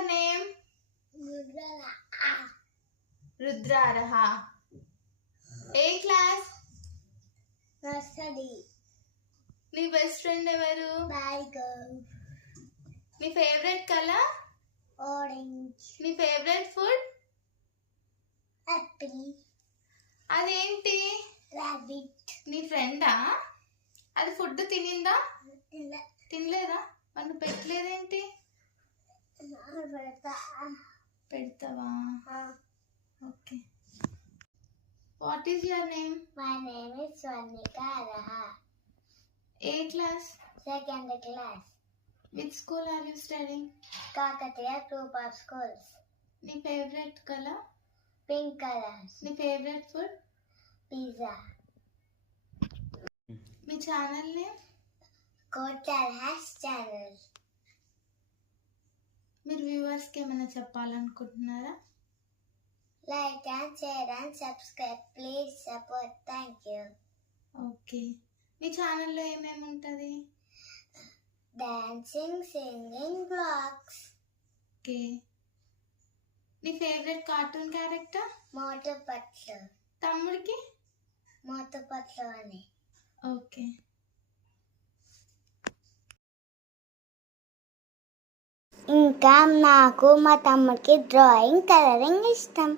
your name? Rudraraha. ఏ class? Nursery. నీ best friend ఎవరు? భార్గవ్. నీ ఫేవరెట్ కలర్? ఆరెంజ్. నీ ఫేవరెట్ ఫుడ్? యాపిల్. అదేంటి? రాబిట్. నీ ఫ్రెండా? అది ఫుడ్ తినిందా? తినలేదా? మనం పెట్టలేదేంటి? పెడతావా? Okay. What is your name? My name is Swarnika Araha. ఏ class? Second class. Which school are you studying? Kakatiya Group of Schools. నీ ఫేవరెట్ కలర్? Pink colors. నీ ఫేవరెట్ ఫుడ్? Pizza. మీ channel name? Kotal has channel. మీరు వ్యూవర్స్కి ఏమైనా చెప్పాలనుకుంటున్నారా? Like and share and subscribe. Please support. Thank you. Okay. మీ ఛానల్లో ఏమేమి ఉంటుంది? Dancing, singing, vlogs. ఓకే. నీ favourite cartoon character? Motu Patlu. తమ్ముడికి? Motu Patlu అని. ఓకే. ఇంకా నాకు మా తమ్ముడికి డ్రాయింగ్ కలరింగ్ ఇష్టం.